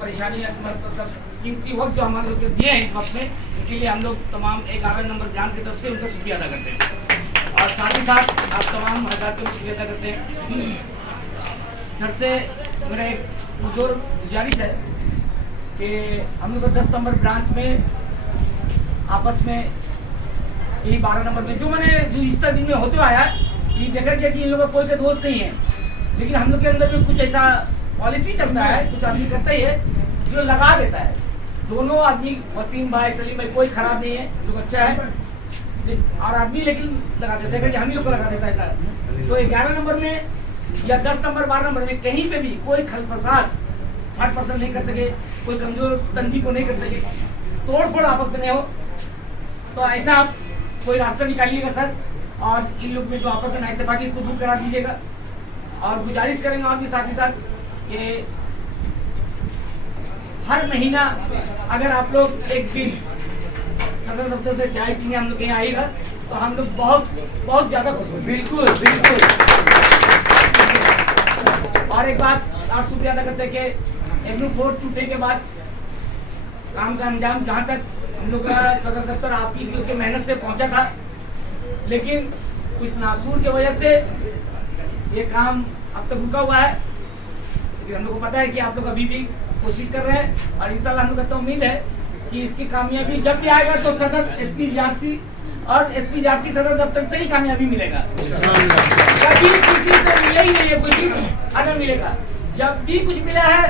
परेशानी मतलब कीमती वक्त जो हमारे लोग दिए हैं इस वक्त में, उनके लिए हम लोग तमाम 11 नंबर ब्रांच की तरफ से उनका शुक्रिया अदा करते हैं और साथ ही साथ आप तमाम हजरात का शुक्रिया अदा करते हैं। सर से मेरा एक पुरजोर गुजारिश है कि हम लोग 10 नंबर ब्रांच में आपस में यही 12 नंबर में जो मैंने गुज़िश्ता दिन में होते आया कि देखा गया कि इन लोगों का कोई का दोस्त नहीं है, लेकिन हम लोग के अंदर भी कुछ ऐसा पॉलिसी चलता है, कुछ आदमी करता ही है जो लगा देता है। दोनों आदमी वसीम भाई सलीम भाई कोई खराब नहीं है, लोग अच्छा है और आदमी लेकिन लगा देता है कि हम ही लोग को लगा देता है। तो 11 नंबर में या 10 नंबर 12 नंबर में कहीं पे भी कोई खल फसाद 8% नहीं कर सके, कोई कमजोर तंजी को नहीं कर सके, तोड़ फोड़ आपस में नहीं हो, तो ऐसा आप कोई रास्ता निकालिएगा सर और इन लोग में जो आपस में नाइतफाकी इसको दूर करा दीजिएगा। और गुजारिश करेंगे और भी साथ ही साथ कि हर महीना अगर आप लोग एक दिन सदर दफ्तर से चाय पीने हम लोग यहाँ आएगा तो हम लोग बहुत बहुत ज्यादा खुश होंगे। बिल्कुल बिल्कुल। और एक बात आप शुक्रिया अदा करते हैं कि एवेन्यू 4 टूटने के बाद काम का अंजाम जहाँ तक हम लोग का सदर दफ्तर आपकी लोग की मेहनत से पहुंचा था, लेकिन कुछ नासूर की वजह से ये काम अब तक रुका हुआ है। लेकिन हम लोग को पता है कि आप लोग अभी भी कोशिश कर रहे हैं और इंशाल्लाह हम लोग को उम्मीद है कि इसकी कामयाबी जब भी आएगा तो सदर एसपी झारसी और एसपी झारसी सदर दफ्तर से ही कामयाबी मिलेगा। कभी किसी से मिला ही नहीं है, कोई भी अगर मिलेगा। जब भी कुछ मिला है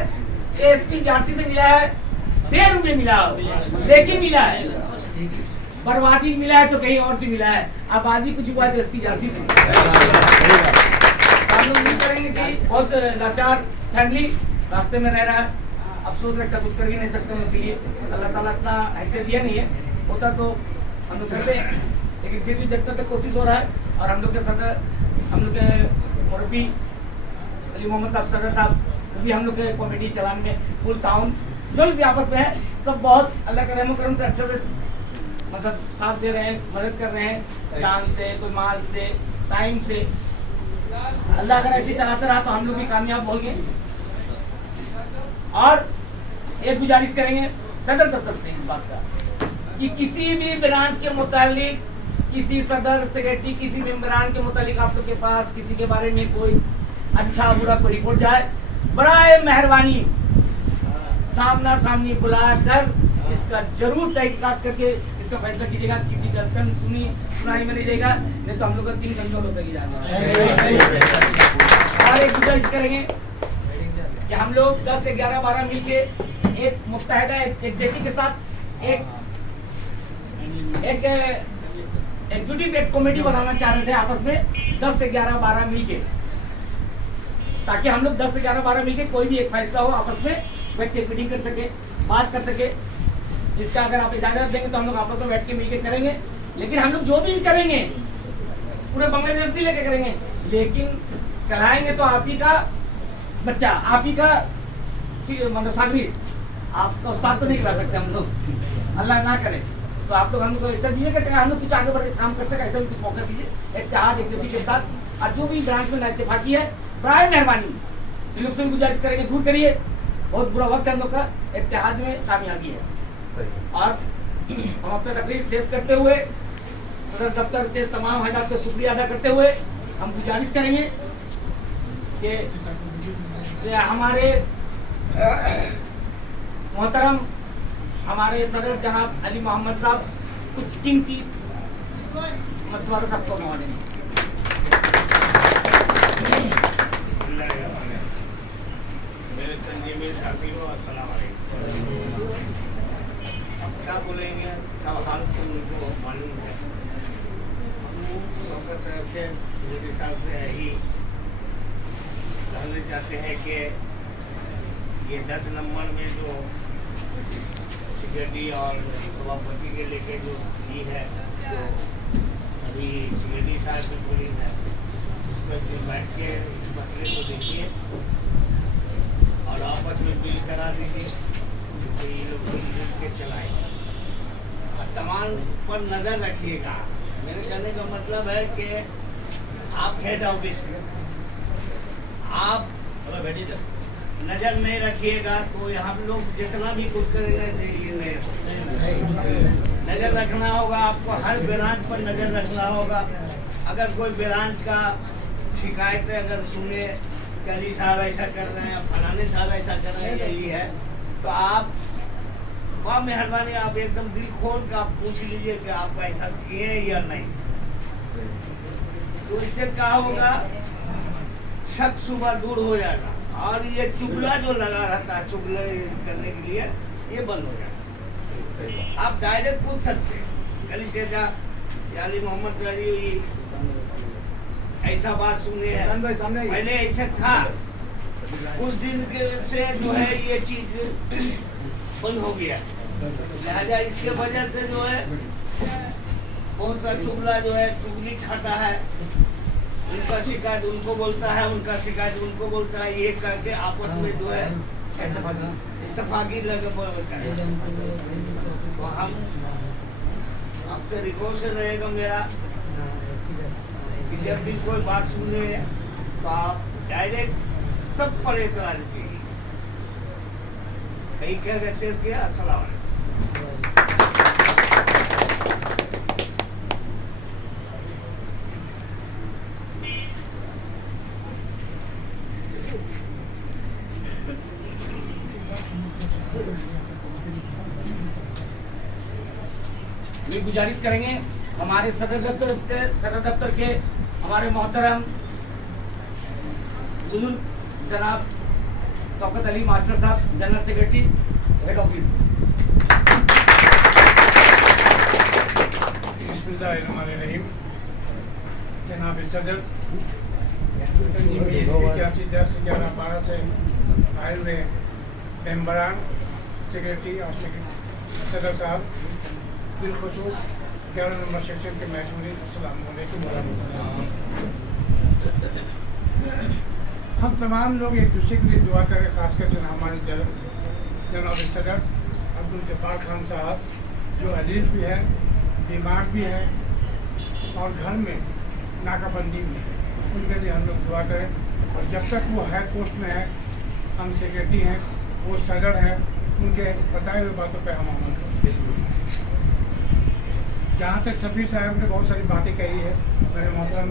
एसपी झारसी से मिला है, देर में मिला लेकिन मिला है। बर्बादी मिला है तो कहीं और से मिला है, आबादी कुछ हुआ है तो एसपी झांसी से। हम लोग उम्मीद करेंगे कि बहुत लाचार फैमिली रास्ते में रह रहा है, अफसोस रखता कुछ कर भी नहीं सकते उनके लिए। अल्लाह ताला इतना ऐसे दिया नहीं है, होता तो हम लोग करते हैं, लेकिन फिर भी जब तक कोशिश हो रहा है। और हम लोग के सदर हम लोग के मुरब्बी अली मोहम्मद साहब सदर साहब वो भी हम लोग के कमेटी चलाने में फुल ताउन जो भी आपस में है सब बहुत अल्लाह का रहम करम से अच्छे से मतलब साथ दे रहे हैं, मदद कर रहे हैं, जान से कोई माल से टाइम से। अल्लाह अगर ऐसे चलाते रहा तो हम लोग भी कामयाब होंगे। और एक गुजारिश करेंगे सदर दफ्तर से इस बात का कि किसी भी ब्रांच के मुतालिक किसी सदर सेक्रेटरी किसी मेंबरान के मुतालिक आप लोग के पास किसी के बारे में कोई अच्छा बुरा कोई रिपोर्ट जाए, बराए मेहरबानी सामना सामनी बुलाकर इसका जरूर तहकीकात करके इसका फैसला कीजिएगा। किसी का सुनाई में नहीं जाएगा, नहीं तो हम लोग 3 घंटों होकर ही जाएगा। और एक गुजारिश करेंगे कि हम लोग 10 से 11 12 मिलके एक मुत्तहदा एग्जीक्यूटिव के साथ एक एग्जीक्यूटिव एक कमेटी बनाना चाह रहे थे आपस में 10 से 11 12 मिलके, ताकि हम लोग 10 से 11 12 मिलके कोई भी एक फैसला हो आपस में बैठ के मीटिंग कर सके, बात कर सके। इसका अगर आप इजाजत देंगे तो हम लोग आपस में बैठ के मिलकर करेंगे। लेकिन हम लोग जो भी करेंगे पूरे बांग्लादेश भी लेके करेंगे, लेकिन कराएंगे तो आप ही का बच्चा, आप ही का मतलब शागिर्द, आपका उस्ताद तो नहीं करा सकते हम लोग, अल्लाह ना करे। तो आप लोग हम लोग को ऐसा दीजिएगा कि हम लोग कुछ आगे बढ़ के काम कर सके, ऐसा भी कुछ मौका दीजिए इत्तेहाद एग्जीक्यूटिव के साथ। और जो भी ब्रांच में इत्तेफाकी है बराए मेहरबानी इन लोग से भी गुजारिश करेंगे दूर करिए, बहुत बुरा वक्त है हम लोग का, इत्तेहाद में कामयाबी है। और हम अपने तकरीर शेष करते हुए सदर दफ्तर के तमाम हजरात का शुक्रिया अदा करते हुए हम गुजारिश करेंगे कि हमारे मोहतरम हमारे सदर जनाब अली मोहम्मद साहब कुछ कीमती मशवरा सबको मौजूद मेरे तंजीमी साथियों अस्सलाम वालेकुम। अब क्या बोलेंगे, सब हाल तो उनको मालूम है। हम डॉक्टर साहब से सिक्योरिटी साहब से यही जानना चाहते हैं कि ये 10 नंबर में जो सिक्योरिटी और सभापति के लेके जो की है, जो अभी सिक्योरिटी साहब की बोली है, इस पर बैठ के इस मसले को देखिए और आपस में बिल करा दीजिए कि ये लोग मिल के चलाएं और तमाम पर नज़र रखिएगा। मेरे कहने का मतलब है कि आप हेड ऑफिस आप नजर नहीं रखिएगा तो यहाँ पे लोग जितना भी कुछ करेंगे ये नहीं नजर रखना होगा आपको, हर ब्रांच पर नजर रखना होगा। अगर कोई ब्रांच का शिकायत अगर सुने कि अली साहब ऐसा कर रहे हैं, फलाने साहब ऐसा कर रहे हैं, यही है, तो आप बहुत मेहरबानी आप एकदम दिल खोल कर आप पूछ लीजिए कि आप ऐसा किए या नहीं। तो इससे क्या होगा, शक सुबह दूर हो जाएगा और ये चुगला जो लगा रहता है चुगले करने के लिए ये बंद हो जाएगा। आप डायरेक्ट पूछ सकते हैं अली चाचा या अली मोहम्मद हुई ऐसा बात सुनी है, पहले ऐसा था, कुछ दिन के से जो है ये चीज बंद हो गया, लिहाजा इसके वजह से जो है बहुत सा चुगला जो है चुगली खाता है, उनका शिकायत उनको बोलता है, उनका शिकायत उनको बोलता है, ये करके आपस में जो है इस्तफाकी लगे तो हम आपसे रिक्वेस्ट रहेगा मेरा कि जब भी कोई बात सुने तो आप डायरेक्ट सब पर एतराज कीजिए। यही कह के शेर किया। अस्सलाम वालेकुम। वे गुजारिश करेंगे हमारे सदर दफ्तर के हमारे मोहतरम बुजुर्ग जनाब शौकत अली मास्टर साहब, जनरल सेक्रेटरी, हेड ऑफिस। बिस्मिल्लाहिर्रहमानिर्रहीम। जनाब सदर 81-10-11-12 से आए हुए मेम्बरान, सेक्रेटरी और सदर साहब, बिलखुसूस 11 नंबर सेक्शन के महसूरीन, अस्सलाम वालेकुम वरहमतुल्लाह। हम तमाम लोग एक दूसरे के लिए दुआ करें, खासकर जो हमारे जनाब सदर अब्दुल जब्बार खान साहब जो अजीज भी है, बीमार भी है और घर में नाकाबंदी में, उनके लिए हम लोग दुआ करें। और जब तक वो हाई पोस्ट में है, हम सेक्रेटरी हैं, वो सदर हैं, उनके बताए हुए बातों पर हम अमल करें। जहाँ तक शबीर साहब ने बहुत सारी बातें कही है, मेरे मोहतरम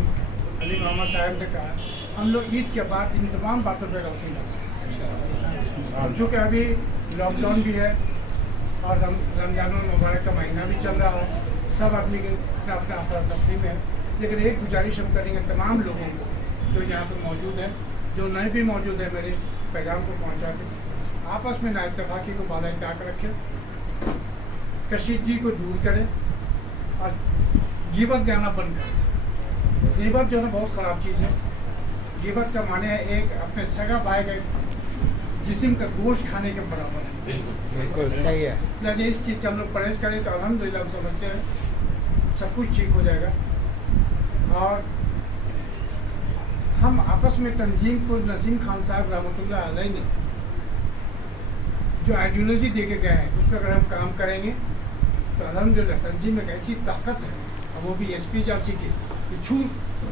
अली मोहम्मद साहब ने कहा, हम लोग ईद के बाद इन तमाम बातों पर रोशनी डालें। चूँकि अभी लॉकडाउन भी है और रमजान मुबारक का महीना भी चल रहा है, सब आदमी के अपना अपना अफरा तफरी में है, लेकिन एक गुजारिश हम करेंगे तमाम लोगों को जो यहाँ पर मौजूद है, जो नहीं भी मौजूद है, मेरे पैगाम को पहुँचा दें, आपस में नाइतफाकी को बाला ताक रखें, कशीदगी को दूर करें और गिबत देना बंद करें। गिबत जो है बहुत ख़राब चीज़ है। गिबत का माने है एक अपने सगा भाई के जिस्म का गोश्त खाने के बराबर है। बिल्कुल सही है। लिहाजा इस चीज़ से हम लोग परहेज करें तो अल्हम्दुलिल्लाह हम समझते हैं सब कुछ ठीक हो जाएगा। और हम आपस में तंजीम को नसीम खान साहब रहमतुल्लाह अलैह ने जो आइडियोलॉजी दे के गए हैं, उस पर अगर हम काम करेंगे तो अल्हम्दुलिल्लाह तंजीम एक ऐसी ताकत है, और वो भी SP जासी की, कि छू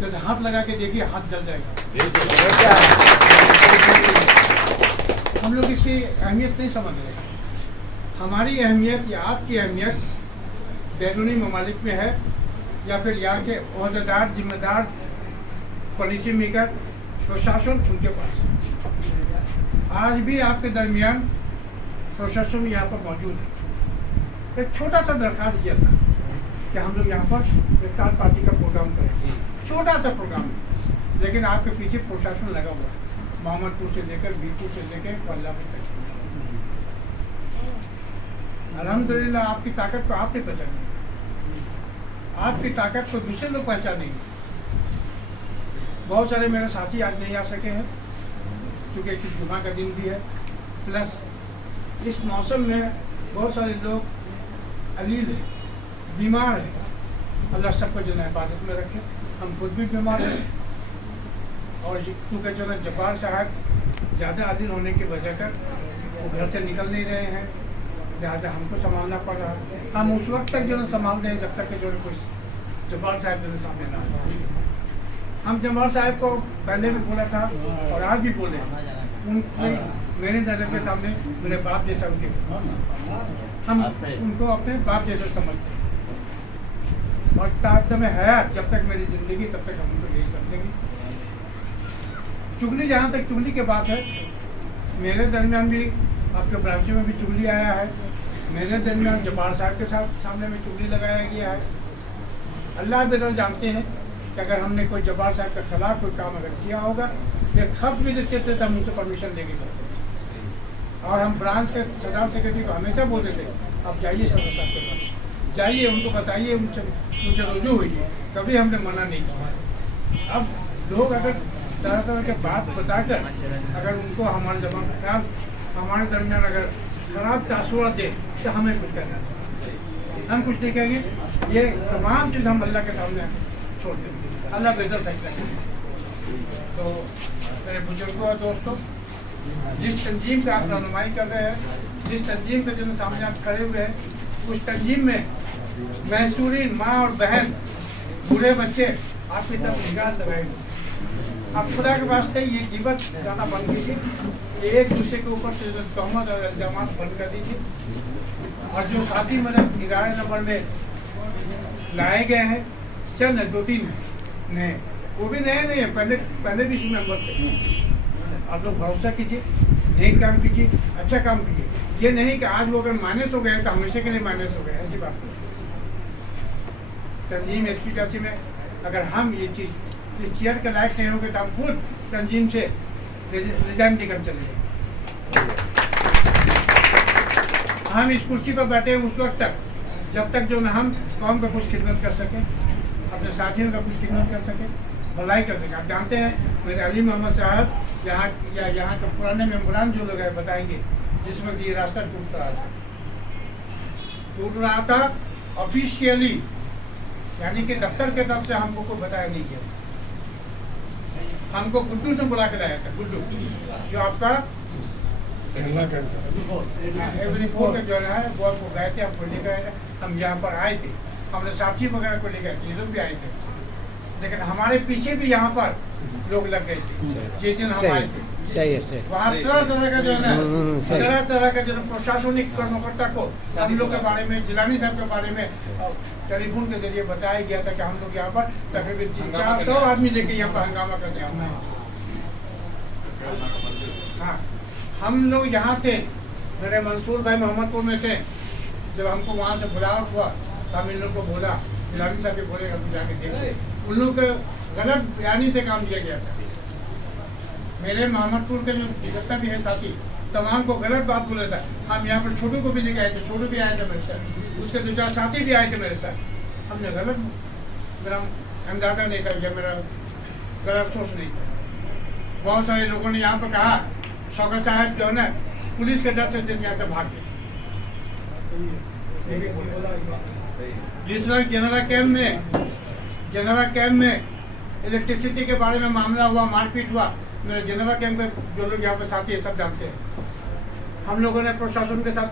जैसे हाथ लगा के देखिए हाथ जल जाएगा। हम लोग इसकी अहमियत नहीं समझ रहे। हमारी अहमियत या आपकी अहमियत बैरूनी ममालिक में है, या फिर यहाँ के ओहदेदार, जिम्मेदार, पॉलिसी मेकर, प्रशासन उनके पास है। आज भी आपके दरमियान प्रशासन यहाँ पर मौजूद है। एक छोटा सा दरख्वास्त किया था कि हम लोग यहाँ पर इफ्तार पार्टी का प्रोग्राम करें, छोटा सा प्रोग्राम, लेकिन आपके पीछे प्रशासन लगा हुआ है, मोहम्मदपुर से लेकर बीरपुर से लेकर कोल्हापुर तक। अल्हम्दुलिल्लाह आपकी ताकत को आपने पहचानी, आपकी ताकत को दूसरे लोग पहचानेंगे। बहुत सारे मेरे साथी आज नहीं आ सके हैं क्योंकि एक जुमा का दिन भी है, प्लस इस मौसम में बहुत सारे लोग अलील हैं, बीमार हैं। अल्लाह सबको जो है हिफाजत में रखे। हम खुद भी बीमार हैं और चूँकि जो है जब्बार साहब ज़्यादा अलील होने की वजह कर वो घर से निकल नहीं रहे हैं, लिहाजा हमको संभालना पड़ रहा है। हम उस वक्त तक जो है संभाल रहे हैं जब तक कि जो है कुछ जब्बार साहब जो है सामने ना आए। हम जब्बार साहब को पहले भी बोला था और आज भी बोले, उनसे मेरे नज़र के सामने मेरे बाप जैसा उनके, हम उनको अपने बाप जैसा समझते हैं। और ताकत में हयात जब तक मेरी ज़िंदगी तब तक हम उनको यही समझेंगे। चुगली, जहाँ तक चुगली की बात है, मेरे दरमियान भी आपके ब्रांच में भी चुगली आया है, मेरे दरमियान जब्बार साहब के साथ सामने में चुगली लगाया गया है। अल्लाह बेदर जानते हैं कि अगर हमने कोई जब्बार साहब के खिलाफ कोई काम अगर किया होगा, एक खत भी लिखते थे तो हम उनसे परमिशन लेके करते थे। और हम ब्रांच के सदर सेक्रेटरी को हमेशा बोलते थे, आप जाइए सदर साहब के पास, जाइए उनको बताइए, उनसे रुजू हुई है, कभी हमने मना नहीं किया। अब लोग अगर तरह तरह के बात बताकर अगर उनको हमारे जबान खराब, हमारे दरमियान अगर खराब तासुर दे तो हमें कुछ कहना चाहिए, हम कुछ नहीं कहेंगे। ये तमाम चीज़ हम अल्लाह के सामने छोड़ देंगे, अल्लाह बेहतर फैसला करेंगे। तो मेरे बुजुर्गों और दोस्तों, जिस तंजीम का आप रहनुमाई कर रहे हैं, जिस तंजीम के जो सामने आप खड़े हुए हैं, उस तंजीम में महसूरीन माँ और बहन, बूढ़े बच्चे आपकी तरफ निगाह लगाएंगे। आप खुदा के वास्ते ये गिबत ज़्यादा बंद कीजिए, एक दूसरे के ऊपर से तहमत और इल्ज़ामात बंद कर दीजिए। और जो साथी मेरे 11 नंबर में लाए गए हैं, चंद 2-3 नए, वो भी नए नहीं है, पहले भी इसमें मेंबर थे। आप लोग भरोसा कीजिए, नेक काम कीजिए, अच्छा काम कीजिए। ये नहीं कि आज वो अगर माइनस हो गए तो हमेशा के लिए माइनस हो गए, ऐसी बात नहीं। तंजीम SPJC में अगर हम ये चीज़ इस चेयर के लायक नहीं होंगे तो हम खुद तंजीम से रिजाइन देकर चले जाएंगे। हम इस कुर्सी पर बैठे हैं उस वक्त तक जब तक जो ना हम कौम का कुछ खिदमत कर सकें, अपने साथियों का कुछ खिदमत कर सकें, भलाई कर सकें। आप जानते हैं मेरे अली मोहम्मद साहब यहाँ के पुराने मेम्बरान जो लोग हैं बताएंगे, जिस वक्त ये रास्ता टूट रहा था ऑफिशियली, यानी कि दफ्तर के तरफ से हमको कोई बताया नहीं गया। हमको गुड्डू ने बुला के लाया था, गुड्डू जो आपका एवरी 4 का जो है वो आपको गए थे, आपको ले गए। हम यहाँ पर आए थे, हमने साथी वगैरह को ले गए थे, ये लोग भी आए थे, लेकिन हमारे पीछे भी यहाँ पर लोग लग गए थे जिस दिन हम आए थे। वहाँ तरह तरह का जो है ना, तरह का जो प्रशासनिक कर्मकर्ता को हम लोग के बारे में, जिलानी साहब के बारे में टेलीफोन के जरिए बताया गया था कि हम लोग यहाँ पर तकरीबन 400 आदमी लेके यहाँ पर हंगामा करते हैं। हाँ, हम लोग यहाँ थे, मेरे मंसूर भाई मोहम्मदपुर में थे। जब हमको वहाँ से बुलावा हुआ तो हम इन लोग को बोला, जिलानी साहब के बोले हम जाके देखते, उन लोग को गलत बयानी से काम दिया गया था। मेरे मोहम्मदपुर के जो जितना भी है साथी, तमाम को गलत बात बोला था। हम यहाँ पर छोटू को भी लेके आए थे, छोटू भी आए थे मेरे साथ, उसके 2-4 साथी भी आए थे मेरे साथ। हमने गलत, मेरा अंदाजा नहीं था, जब मेरा गलत सोच नहीं था। बहुत सारे लोगों ने यहाँ पर कहा शौकत साहब जो है ना पुलिस के डर से यहाँ से भाग गए। जिस वक्त जनरल कैम्प में इलेक्ट्रिसिटी के बारे में मामला हुआ, मारपीट हुआ, मेरे जनरल कैम्प में जो लोग यहाँ पे साथी है सब जानते हैं। हम लोगों ने प्रशासन के साथ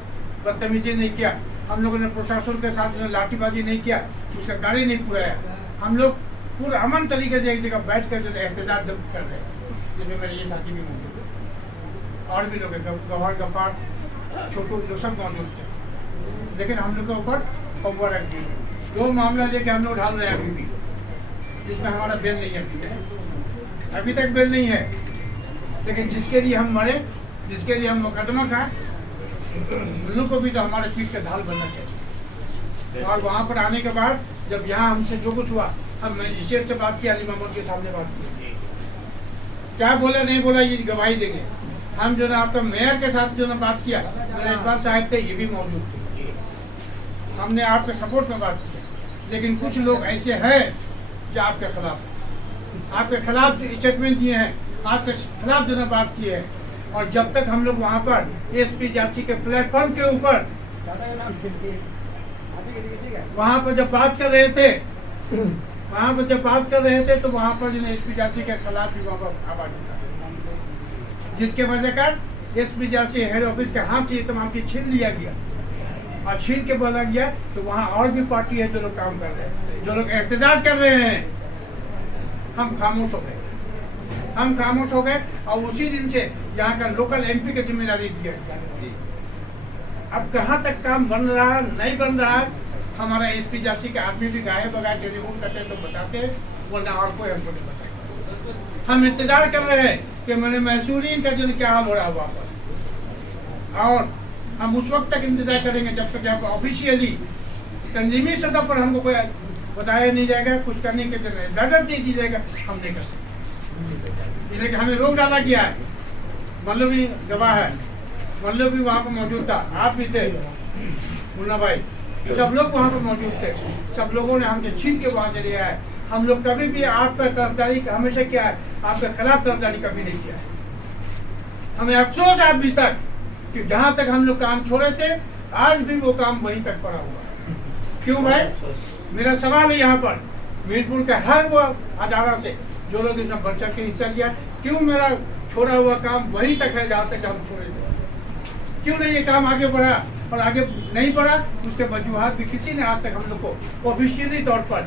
बदतमीजी नहीं किया, हम लोगों ने प्रशासन के साथ लाठीबाजी नहीं किया, उसका गाड़ी नहीं पुराया। हम लोग पूरा अमन तरीके से एक जगह बैठ कर जो एहतजाज कर रहे हैं, जिसमें मेरे ये साथी भी मौजूद है और भी लोग हैं, गौहर गफ्फार, छोटू, जो सब मौजूद थे। लेकिन हम लोग के ऊपर ओवर एक्ट है। 2 मामला लेके हम लोग ढाल रहे हैं अभी भी, जिसमें हमारा बेल नहीं है, अभी तक बेल नहीं है। लेकिन जिसके लिए हम मरे, जिसके लिए हम मुकदमा खाएं, उन लोग को भी तो हमारे पीठ का ढाल बनना चाहिए। और वहाँ पर आने के बाद जब यहाँ हमसे जो कुछ हुआ, हम मजिस्ट्रेट से बात किया, अली मोहम्मद के सामने बात की, क्या बोला नहीं बोला ये गवाही देंगे। हम जो ना आपका मेयर के साथ जो ना बात किया, मेरे इकबाल साहब थे, ये भी मौजूद थे, हमने आपके सपोर्ट में बात किया। लेकिन कुछ लोग ऐसे हैं जो आपके खिलाफ स्टेटमेंट दिए हैं, आपके खिलाफ जो ना बात की है। और जब तक हम लोग वहाँ पर SPJC के प्लेटफॉर्म के ऊपर वहाँ पर जब बात कर रहे थे, तो वहाँ पर जो SPJC के खिलाफ भी वहाँ पर आवाज उठा, जिसके वजह कर SPJC हेड ऑफिस के हाथ से तमाम चीज छीन लिया गया। और छीन के बोला गया तो वहाँ और भी पार्टी है जो लोग काम कर रहे हैं, जो लोग एहतजाज कर रहे हैं। हम खामोश हो गए। हम खामोश हो गए और उसी दिन से यहाँ का लोकल एमपी की जिम्मेदारी दिया गया। अब कहाँ तक काम बन रहा नहीं बन रहा, हमारा एसपी जासी के आदमी भी गाये बगाए टेलीफोन करते तो बताते, वरना और कोई हमको नहीं बताएगा। हम इंतजार कर रहे हैं कि मैंने मैसूरीन का जो क्या हाल हो रहा है वापस, और हम उस वक्त तक इंतजार करेंगे जब तक यहाँ पर ऑफिशियली तंजीमी सतह पर हमको कोई बताया नहीं जाएगा, कुछ करने के लिए इजाजत नहीं दी जाएगा, हम नहीं कर सकते। इसलिए कि हमें रोक डाला गया है। मल्लू भी गवाह है, मल्लू भी वहाँ पर मौजूद था, आप भी थे मुन्ना भाई, सब लोग वहाँ पर मौजूद थे। सब लोगों ने हमसे छीन के वहाँ से लिया है। हम लोग कभी भी आपका तरफदारी हमेशा किया है, आपके खिलाफ तरफदारी कभी नहीं किया है। हमें अफसोस है अभी तक कि जहाँ तक हम लोग काम छोड़े थे, आज भी वो काम वहीं तक पड़ा हुआ है। क्यों भाई? मेरा सवाल है यहाँ पर मीरपुर के हर वो अदारा से जो लोग इसमें बढ़ चढ़ के हिस्सा लिया, क्यों मेरा छोड़ा हुआ काम वहीं तक है जहाँ तक हम छोड़े थे? क्यों नहीं ये काम आगे बढ़ा? और आगे नहीं बढ़ा, उसके वजूहात भी किसी ने आज तक हम लोग को ऑफिशियली तौर पर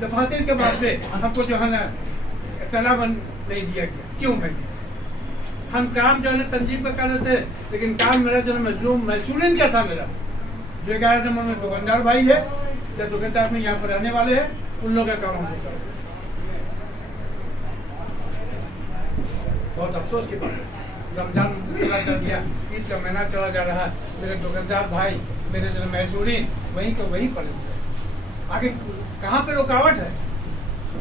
दफातर के बाद में हमको जो है ना तलाबन नहीं दिया गया। क्यों भाई? हम काम जो है तंजीम का कर रहे थे, लेकिन काम मेरा जो मजलूम मैसूरीन क्या था, मेरा जो 11 नंबर में दुकानदार भाई है या दुकानदार में यहाँ पर रहने वाले हैं, उन लोगों का काम हमको कर। बहुत अफसोस की बात है, रमजान पूरा चल गया, ईद का महीना चला जा रहा है, मेरे दुकानदार भाई, मेरे जो मैसूरीन वहीं के वहीं पड़े हुए। आगे कहाँ पे रुकावट है?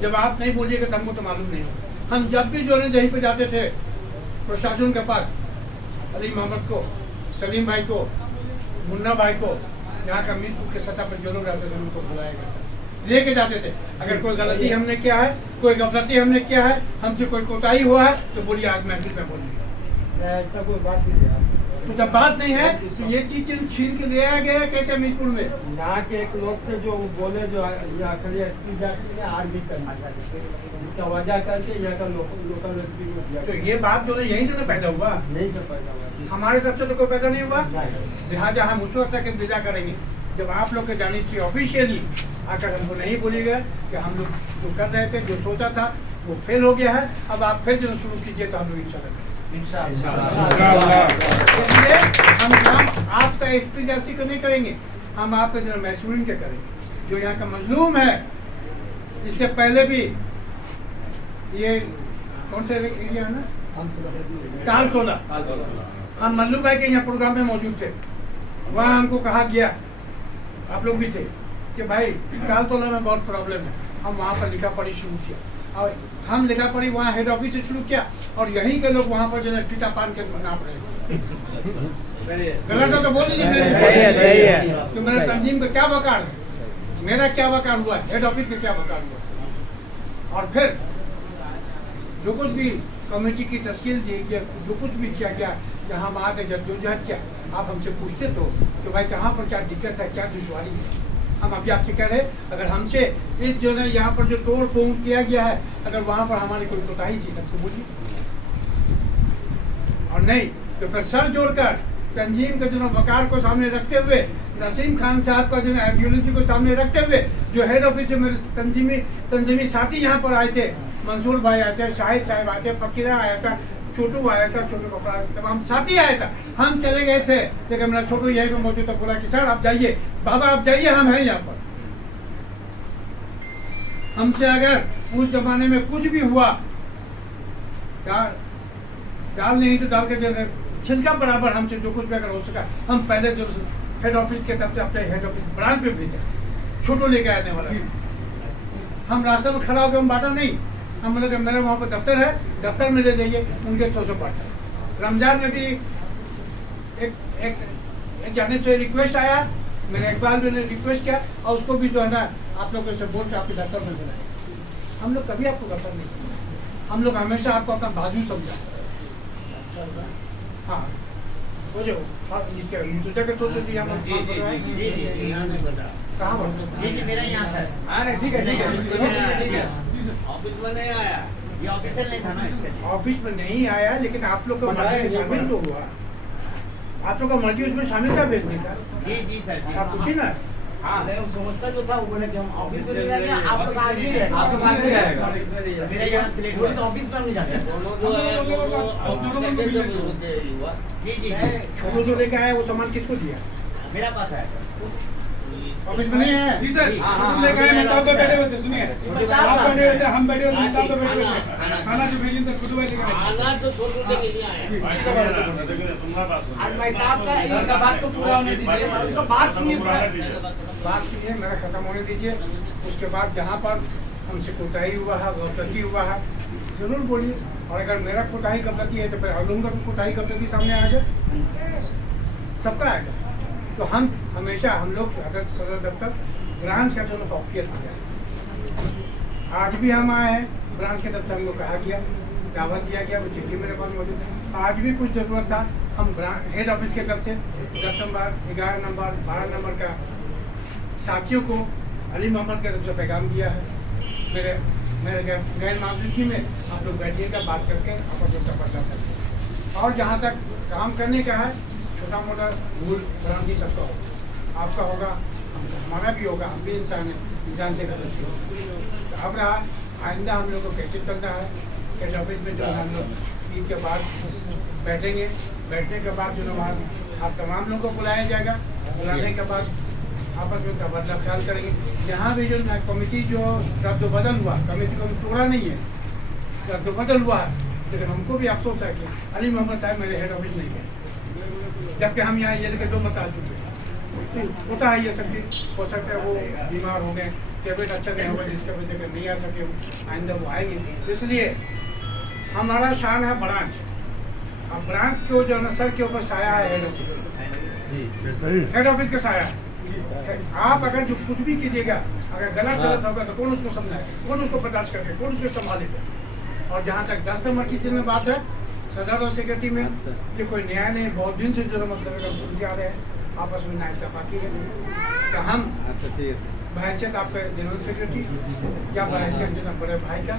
जब आप नहीं बोलिएगा तो हमको तो मालूम नहीं होगा। हम जब भी जो है जहीं पे जाते थे प्रशासन के पास, अली मोहम्मद को, सलीम भाई को, मुन्ना भाई को, यहाँ का मीरपुर के सतह पर जो लोग रहते थे उनको बुलाया गया था, लेके जाते थे। अगर कोई गलती हमने किया है, कोई गफलती हमने किया है, हमसे कोई कोताही हुआ है तो बोलिए, आज महफिल में बोलिए। ऐसा कोई बात नहीं है। तो जब बात नहीं है तो ये चीज छीन के ले आया गया है कैसे मीरपुर में? यहाँ के एक लोग थे जो बोले, जो आखिरी एसपी जाति ने आज भी करना चाहिए, उसका वजह करके यहाँ का लोकल एसपी को दिया। तो ये बात जो है यहीं से ना पैदा हुआ, नहीं से पैदा हुआ, हमारे तरफ से तो कोई पैदा नहीं हुआ। नहीं। लिहाजा हम उस वक्त तक इंतजार करेंगे जब आप लोग के जानी चाहिए ऑफिशियली आकर हमको नहीं बोलिएगा कि हम लोग जो कर रहे थे, जो सोचा था वो फेल हो गया है, अब आप फिर जो शुरू कीजिए तो हम लोग इंशाल्लाह। इसलिए हम काम आपका एसपी जैसी को नहीं करेंगे, हम आपका जो मैसूरीन के करेंगे, जो यहाँ का मजलूम है। इससे पहले भी ये कौन से एरिया है ना, तालतोला, हम मल्लू भाई के यहाँ प्रोग्राम में मौजूद थे, वहाँ हमको कहा गया, आप लोग भी थे, कि भाई तालतोला में बहुत प्रॉब्लम है। हम वहाँ पर लिखा पढ़ी शुरू किया और हम लिखा पढ़ी वहाँ हेड ऑफिस से शुरू किया, और यहीं के लोग वहाँ पर जो है फीता पान के नाप रहे। गलत हो तो बोल दीजिए। सही है। तो मेरा तंजीम का क्या वकार है, मेरा क्या वकार हुआ, हेड ऑफिस का क्या वकार हुआ? और फिर जो कुछ भी कमेटी की तश्कील दी गया, जो कुछ भी किया गया, जहाँ हम आके जद्दोजहद किया, आप हमसे पूछते तो कि भाई कहाँ पर क्या दिक्कत है, क्या दुश्वारी है। हम अभी आपसे कह रहे, अगर हमसे इस जो है यहाँ पर जो तोड़ फोड़ किया गया है, अगर वहाँ पर हमारी कोई कोताही थी तब तो बोलिए, और नहीं तो फिर सर जोड़कर तंजीम के जो वकार को सामने रखते हुए, नसीम खान साहब का जो आइडियोलॉजी को सामने रखते हुए, जो हेड ऑफिस जो मेरे तंजीमी साथी यहाँ पर आए थे, मंसूर भाई आए थे, शाहिद साहब आए थे, फकीरा आया था, छोटू आया था, छोटू कपड़ा तमाम साथी आया था। हम चले गए थे, लेकिन मेरा छोटू यहीं पर मौजूद था, बोला कि सर आप जाइए, बाबा आप जाइए, हम हैं यहाँ पर। हमसे अगर उस जमाने में कुछ भी हुआ, दाल नहीं तो दाल के जो छिलका बराबर हमसे जो कुछ भी अगर हो सका, हम पहले जो हेड ऑफिस के तरफ से अपने हेड ऑफिस ब्रांच पे भेजे, छोटू लेके आने वाला। हम रास्ते में खड़ा होकर हम बांटा नहीं, हम बोले कि मेरे वहाँ पर दफ्तर है, दफ्तर में ले जाइए, उनके थ्रू से बांटा। रमजान में भी एक जाने से रिक्वेस्ट आया, मैंने इकबाल ने रिक्वेस्ट किया, और उसको भी जो है ना आप लोगों से बोल के आपके दफ्तर में बुलाया। हम लोग कभी आपको दफ्तर नहीं समझा, हम लोग हमेशा आपको अपना बाजू समझा। हाँ हो जाओ, तुझे के सोचो जी हम कहाँ जी मेरा यहाँ सर। हाँ नहीं ठीक है। ऑफिस में नहीं आया, ये ऑफिसर नहीं था ना इसका। ऑफिस में नहीं आया, लेकिन आप लोग का मर्जी शामिल तो हुआ, आप लोग का मर्जी उसमें शामिल था भेजने का। जी सर जी। आप पूछिए ना, हाँ मैं समझता जो था वो बोले कि हम ऑफिस में नहीं रहेंगे, आप लोग आगे ही रहेगा, आप लोग आगे ही रहेगा। मेरा यहाँ सिलेक्ट हुआ, ऑफिस में हम नहीं जाते। जी जी जी छोटू जो लेके आया वो सामान किसको दिया? मेरा पास है सर। ऑफिस में नहीं है? जी सर। छोटू लेके आया, मेहताब पे बैठे हुए थे, सुनिए। आप बैठे हुए थे, हम बैठे हुए थे, मेहताब पे बैठे हुए थे। खाना जो भेजे थे छोटू भाई लेके आए। आना तो छोटू लेके नहीं आया। आज मेहताब का इनका बात तो पूरा होने दीजिए, उनका बात सुनिए सर। बात सुनिए, मेरा खत्म होने दीजिए। उसके बाद जहाँ पर हमसे कोताही हुआ है, गलती हुआ है, जरूर बोलिए। और अगर मेरा कोताही गलती है तो फिर अरुण का भी कोताही गलती सामने आएगा, सबका आएगा। तो हम हमेशा हम लोग अगर सदर दफ्तर ब्रांच का जो ऑफिशियल हो जाए, आज भी हम आए हैं ब्रांच के दफ्तर, हम लोग कहा गया, दावत दिया गया, वो चिट्ठी मेरे पास मौजूद है। आज भी कुछ ज़रूरत था, हम हेड ऑफिस के तरफ से 10 नंबर, 11 नंबर, 12 नंबर का साथियों को अली मोहम्मद की तरफ से पैगाम दिया है। मेरे गैर मौजूदगी में आप लोग बैठिएगा, बात करके आपस में तबादला करके, और जहाँ तक काम करने का है, छोटा मोटा भूल भ्रांति सबका होगा, आपका होगा, हमारा भी होगा, हम भी इंसान है, इंसान से गलती होगी। तो अब रहा आइंदा हम लोग को कैसे चलना है। हेड ऑफिस में जो है हम लोग ईद के बाद बैठेंगे, बैठने के बाद जो है वहाँ आप तमाम लोगों को बुलाया जाएगा, बुलाने के बाद आपस में तबादला ख्याल करेंगे। यहाँ भी जो कमेटी जो रद्द-बदल हुआ, कमेटी को तोड़ा नहीं है, रद्द-बदल हुआ है, लेकिन हमको भी अफसोस है कि अली मोहम्मद साहब मेरे हेड ऑफिस नहीं गए, जबकि हम यहाँ ये लेकर 2 मत आ चुके हैं। होता है ये सब चीज़, हो सकता है वो बीमार हो गए, तबियत अच्छा नहीं होगा, जिसके वजह से नहीं आ सके, आइंदा वो आएंगे। इसलिए हमारा शान है ब्रांच। अब ब्रांच को जो है सर के ऊपर साया है हेड ऑफिस, हेड ऑफिस का साया है। आप अगर जो कुछ भी कीजिएगा, अगर गलत सलत होगा तो कौन उसको समझाएगा, कौन उसको बर्दाश्त करेगा, कौन उसको संभालेगा। और जहाँ तक 10 नंबर की जिनमें बात है, सदर और सेक्रेटरी में ये कोई नया नहीं, बहुत दिन से जो मतलब हम सुनते आ रहे हैं, आपस में नाइतफाकी है। तो हम बहैसियत आपके जनरल सेक्रेटरी या बहैसियत जो बड़े भाई का,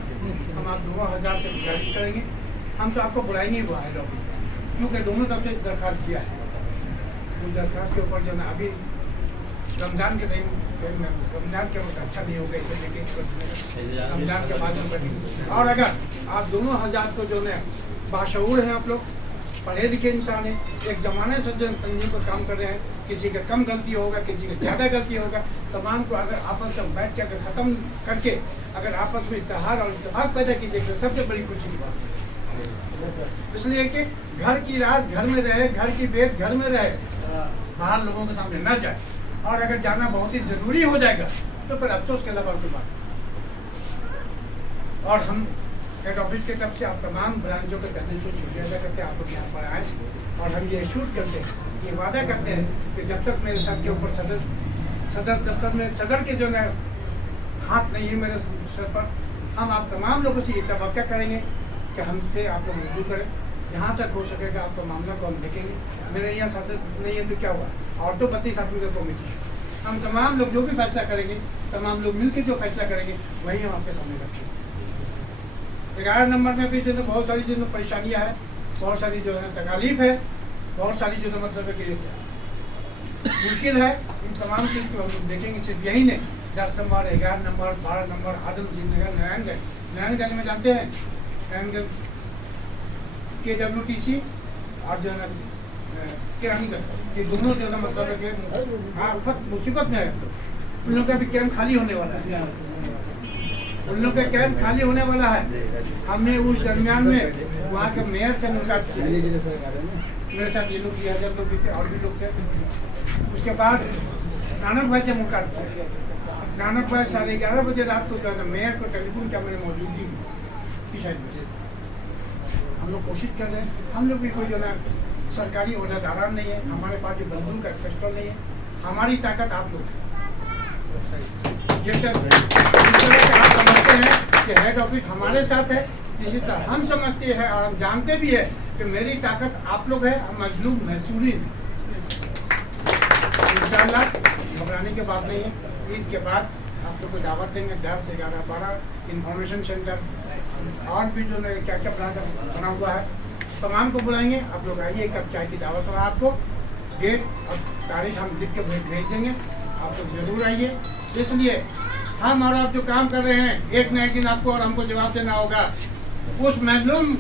हम आप 2000 से गुजारिश करेंगे। हम तो आपको बुलाएंगे हुआ है लोग, क्योंकि दोनों तरफ से दरख्वास्त दिया है। उस दरख्वास्त के ऊपर जो है अभी रमज़ान के टाइम, रमज़ान के वक्त अच्छा नहीं होगा, इसलिए लेकिन रमज़ान के बाद में बैठेंगे। और अगर आप दोनों हज़ार को जो है बाशऊर हैं, आप लोग पढ़े लिखे इंसान हैं, एक ज़माने से जो तंजीम पर काम कर रहे हैं, किसी का कम गलती होगा, किसी का ज़्यादा गलती होगा, तमाम को अगर आपस में बैठ के अगर ख़त्म करके अगर आपस में इत्तेहाद और इत्तेफाक पैदा कीजिए तो सबसे बड़ी खुशी की बात है। इसलिए कि घर की राज घर में रहे, घर की बेट घर में रहे, बाहर लोगों के सामने न जाए। और अगर जाना बहुत ही ज़रूरी हो जाएगा तो फिर अफसोस के अलावा कोई बात। और हम हेड ऑफिस की तरफ से आप तमाम ब्रांचों के कहने से शुक्रिया अदा करते हैं, आप लोग यहाँ पर आए। और हम ये शूट करते हैं, ये वादा करते हैं कि जब तक मेरे सर के ऊपर सदर दफ्तर में सदर के जो है हाथ नहीं है मेरे सर पर, हम आप तमाम लोगों से ये तवक्का करेंगे कि हमसे आप लोग रुजू करें। जहाँ तक हो सकेगा आपका मामला को हम देखेंगे। मेरे यहाँ सदर नहीं है तो क्या हुआ, और तो 32 आदमी का कमेटी, हम तमाम लोग जो भी फैसला करेंगे, तमाम लोग मिलकर जो फैसला करेंगे वही हम आपके सामने रखेंगे। 11 नंबर में भी जो है बहुत सारी जो परेशानियाँ हैं, बहुत सारी जो है तकालीफ है, बहुत सारी जो है मतलब कि मुश्किल है। इन तमाम चीज़ को हम लोग देखेंगे। सिर्फ यही नहीं, 10 नंबर, 11 नंबर, 12 नंबर, आदमदीन नगर, नारायणगंज में जानते हैं, नारायणगंज KWTC और जो है केरानीगंज, ये दोनों जो है मतलब कि हाँ मुसीबत में है। उन लोग का भी कैंप खाली होने वाला है, उन लोग का कैंप खाली होने वाला है। हमने उस दरमियान में वहाँ के मेयर से मुलाकात की, मेरे साथ ये लोग 2000 लोग भी थे और भी लोग थे। उसके बाद नानक भाई से मुलाकात की। नानक भाई 11:30 बजे रात को जो है मेयर को टेलीफोन किया, मेरी मौजूदगी की शायद हम लोग कोशिश कर रहे हैं। हम लोग भी कोई जो है सरकारी ओहदेदार नहीं है, हमारे पास जो बंदूक का पिस्टल नहीं है, हमारी ताकत आप लोग है। जिस तरह आप समझते हैं कि हेड ऑफिस हमारे साथ है, इसी तरह हम समझते हैं और हम जानते भी है कि मेरी ताकत आप लोग है, हम मजलूम महसूरीन हैं। इंशाअल्लाह घबराने की बात नहीं है। ईद के बाद आप लोग को दावत देंगे, 10, 11, 12 इंफॉर्मेशन सेंटर और भी जो क्या क्या प्लान बना हुआ है, तमाम को बुलाएंगे। आप लोग आइए, कब चाय की दावत हो आपको, डेट और तारीख हम लिख के भेज देंगे। आप लोग जरूर आइए। इसलिए हम और आप जो काम कर रहे हैं, एक न एक दिन आपको और हमको जवाब देना होगा। उस मजलूम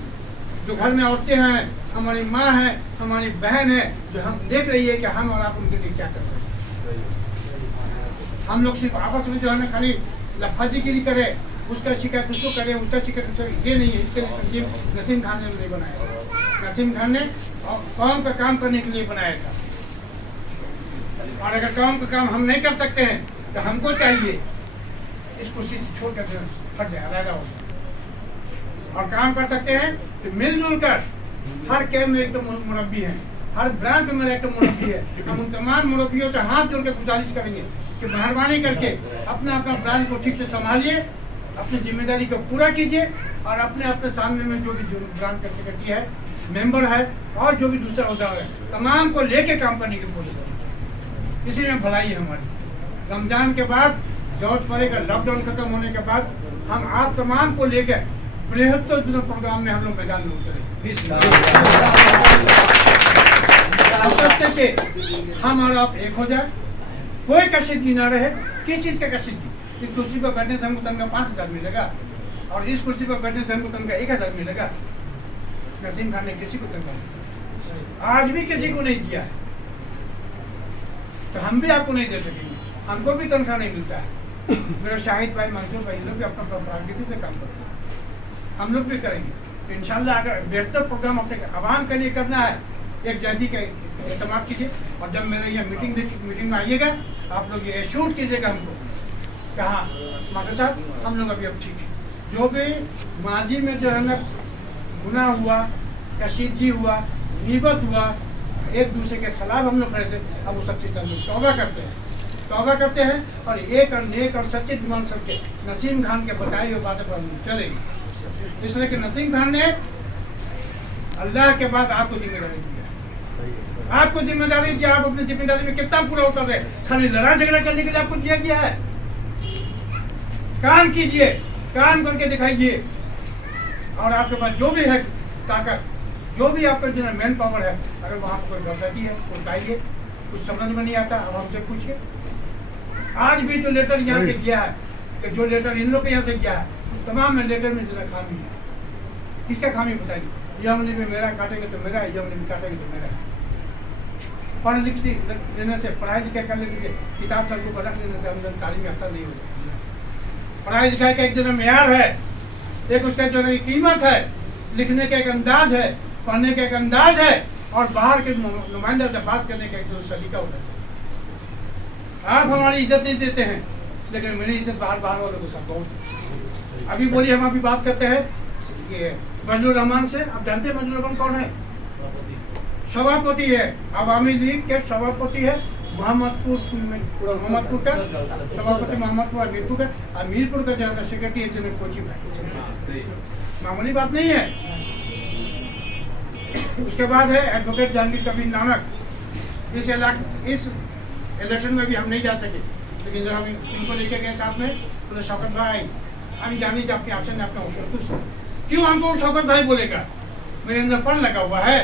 जो घर में औरतें हैं, हमारी माँ है, हमारी बहन है, जो हम देख रही है कि हम और आप उनके लिए क्या कर रहे हैं। हम लोग सिर्फ आपस में जो है ना खाली लफाजीगिरी करें, उसका शिकायत उसको करें, उसका शिकायत उसको, ये नहीं है। इसके लिए तंजीम नसीम खान ने नहीं बनाया। नसीम खान ने कौम का काम करने के लिए बनाया था। और अगर कौम का काम हम नहीं कर सकते हैं तो हमको चाहिए इस कुर्सी से छोड़ कर हट जाए, अलग हो जाए और काम कर सकते हैं तो मिलजुल कर। हर कैम्प में एक तो मुरब्बी है, हर ब्रांच में मेरा एक तो मुरब्बी है। हम उन तमाम मुरब्बियों से हाथ जोड़ के गुजारिश करेंगे कि मेहरबानी करके अपना अपना ब्रांच को ठीक से संभालिए, अपनी जिम्मेदारी को पूरा कीजिए और अपने अपने सामने में जो भी ब्रांच का सेक्रेटरी है, मेंबर है और जो भी दूसरा होता है, तमाम को लेके काम करने की कोशिश करेंगे। इसी में भलाई है हमारी। रमजान के बाद जरूरत पड़ेगा, लॉकडाउन खत्म होने के बाद हम आप तमाम को लेकर बृहत्तर दिनों प्रोग्राम में हम लोग मैदान में उतरेंगे। हो सकते थे हम और आप एक हो जाए, कोई कशीदगी ना रहे। किस चीज़ का कशीदगी? इस कुर्सी पर बैठने से हमको तनख्वाह 5,000 मिलेगा और इस कुर्सी पर बैठने से हमको तनख्वाह 1,000 मिलेगा। नसीम खान ने किसी को तनख्वाह आज भी किसी को नहीं दिया है, तो हम भी आपको नहीं दे सकेंगे। हमको भी तनख्वाह नहीं मिलता है। मेरा शाहिद भाई, मंसूर भाई, लोग भी अपना प्राकृति से काम करते हैं, हम लोग भी करेंगे। तो इंशाल्लाह अगर बेहतर प्रोग्राम अपने आवाम के लिए करना है, एक जल्दी का इस्तेमाल कीजिए। और जब मेरे यहाँ मीटिंग में आइएगा, आप लोग ये शूट कीजिएगा हमको कहाँ मास्टर साहब हम लोग अभी अब ठीक है। जो भी माजी में जो है ना गुनाह हुआ, कशीदगी हुआ, गीबत हुआ, एक दूसरे के खिलाफ हम लोग खड़े थे, अब वो सब चीज़ हम लोग तौबा करते हैं और एक और नेक और सच्चे दिमाग सबके नसीम खान के बताई हुई बातों पर हम चलेंगे। इसलिए कि नसीम खान ने अल्लाह के बाद आपको जिम्मेदारी दिया, आपको जिम्मेदारी दिया। आप अपनी जिम्मेदारी में कितना पूरा उतर रहे? खाली लड़ाई झगड़ा करने के लिए आपको दिया गया है? काम कीजिए, काम करके दिखाइए और आपके पास जो भी है ताकत, जो भी आपका जो मैन पावर है, अगर वहाँ पर कोई गलती है तो बताइए। कुछ समझ में नहीं आता अब हमसे पूछिए। आज भी जो लेटर यहाँ से गया है, कि जो लेटर इन लोग के यहाँ से गया है, तमाम में लेटर में जरा खामी है। किसका खामी बताइए? यह उंगली में मेरा काटेंगे तो मेरा है, यह उंगली में काटेंगे तो मेरा है। पढ़ लिख लेने से, पढ़ाई लिखाई कर लेने, किताब सबको पर रख लेने से हम तालीम में असर नहीं होगा। पढ़ाई लिखाई का एक जो मेयार है, एक उसका जो कीमत है, लिखने का एक अंदाज है, पढ़ने का एक अंदाज है और बाहर के नुमाइंदा से बात करने का एक जो सलीका होता है। आप हमारी इज्जत नहीं देते हैं, लेकिन मेरी इज्जत बाहर वालों के साथ बहुत। अभी बोलिए, हम अभी बात करते हैं ये फजलुर रहमान से। आप जानते हैं फजलुर रहमान कौन है? सभापति है, आवामी लीग के सभापति है, मोहम्मदपुर का सभापति, मोहम्मदपुर और मीरपुर का जो सेक्रेटरी है जनरल कोची भाई। मामूली बात नहीं है। उसके बाद है एडवोकेट जहांगीर कबीर नानक। इस इलेक्शन में भी हम नहीं जा सके, लेकिन जब हम इनको लेके गए साथ में, तो शौकत भाई हम जानी जब आपके ऑप्शन अपना संतुष्ट है। क्यों हमको शौकत भाई बोलेगा? मेरे अंदर पढ़ लगा हुआ है।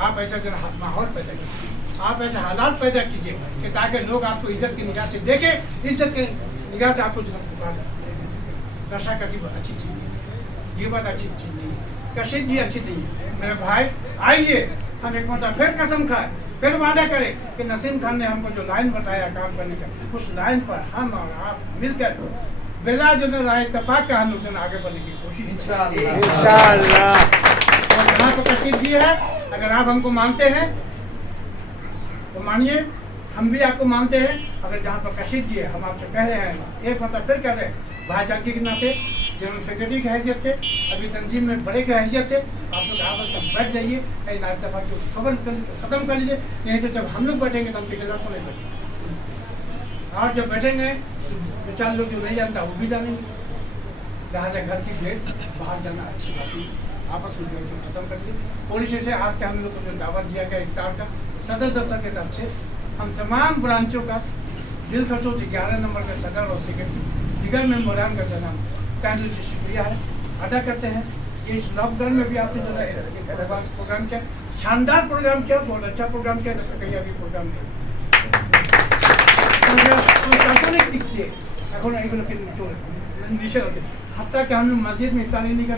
आप ऐसा जरा माहौल पैदा कीजिए, आप ऐसे हालात पैदा कीजिए कि ताकि लोग आपको इज्जत की निगाह से देखें, इज्जत की निगाह से आपको पुकारें। नशा कसी अच्छी चीज़ नहीं है, ये बात अच्छी चीज़ नहीं है, कशीदगी अच्छी नहीं है। मेरे भाई आइए, हम एक मतलब फिर कसम खाए, फिर वादा करें कि नसीम खान ने हमको जो लाइन बताया काम करने का, उस लाइन पर हम और आप मिलकर बिला जो राय इत्तेफाक का हम लोग आगे बढ़ने की कोशिश इंशाअल्लाह। और जहाँ पर कशीदगी है, अगर आप हमको मानते हैं तो मानिए, हम भी आपको मानते हैं। अगर जहाँ पर कशीदगी है, हम आपसे कह रहे हैं, एक मतलब फिर कह रहे हैं, भाईचारे के नाते, जनरल सेक्रेटरी की हैसियत से, अभी तंजीम में बड़े की हैसियत से, आप लोग आपस में बैठ जाइए, नाइतफाक को खबर ख़त्म कर लीजिए। नहीं तो जब हम लोग बैठेंगे तो हम के खिलाफ नहीं बैठेंगे, और जब बैठेंगे तो 4 लोग जो नहीं जानता वो भी जानेंगे। लिहाजा घर की भेंट बाहर जाना अच्छी बात नहीं, आपस में जो खत्म कर लीजिए। पुलिस से आज के हम लोग को जो दावत दिया गया इफ्तार का सदर दफ्तर के तरफ से, हम तमाम ब्रांचों का दिल खर्चों से 11 नंबर का सदर और सेक्रेटरी दिगर मेम्बरान का जनाब कहने से शुक्रिया है अदा करते हैं। इस लॉकडाउन में भी आपने जो प्रोग्राम किया, शानदार प्रोग्राम किया, बहुत अच्छा प्रोग्राम किया, जिसका कहीं अभी प्रोग्राम नहीं। प्रशासनिक दिख দিয়ে এখন এগুলো কিন্তু চলে নিষেধ আছে। হাত্তা कि हम लोग मस्जिद में इफ्तारी नहीं कर